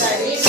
Amen.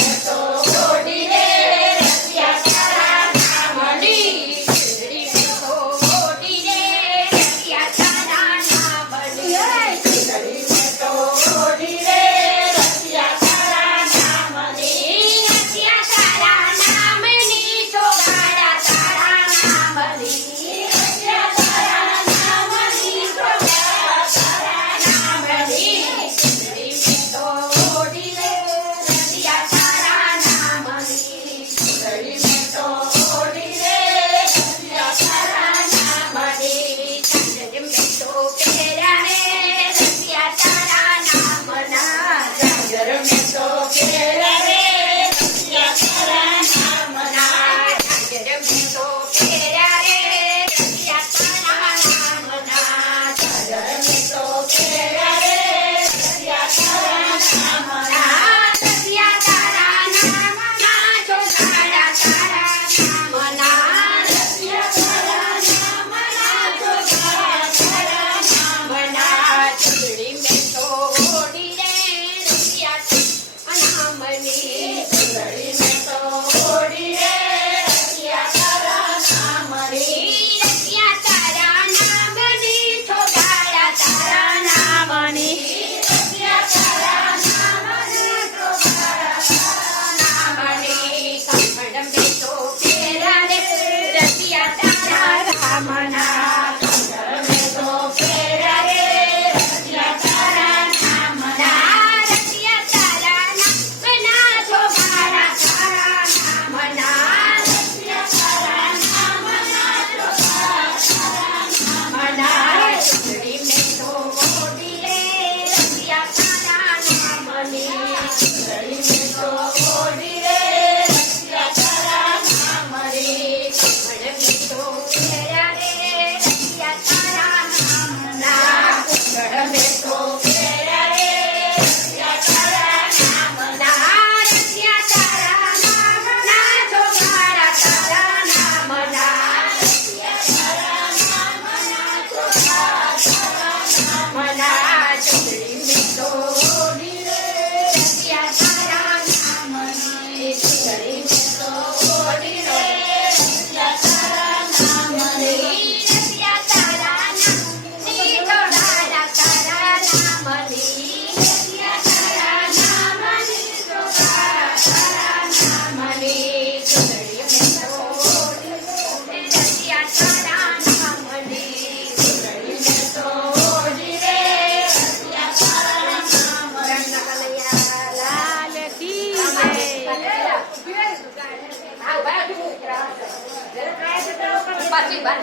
પાછી બાર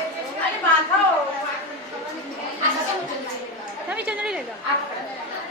અને માથાઓ. તમે ચંદડી લઈ લો.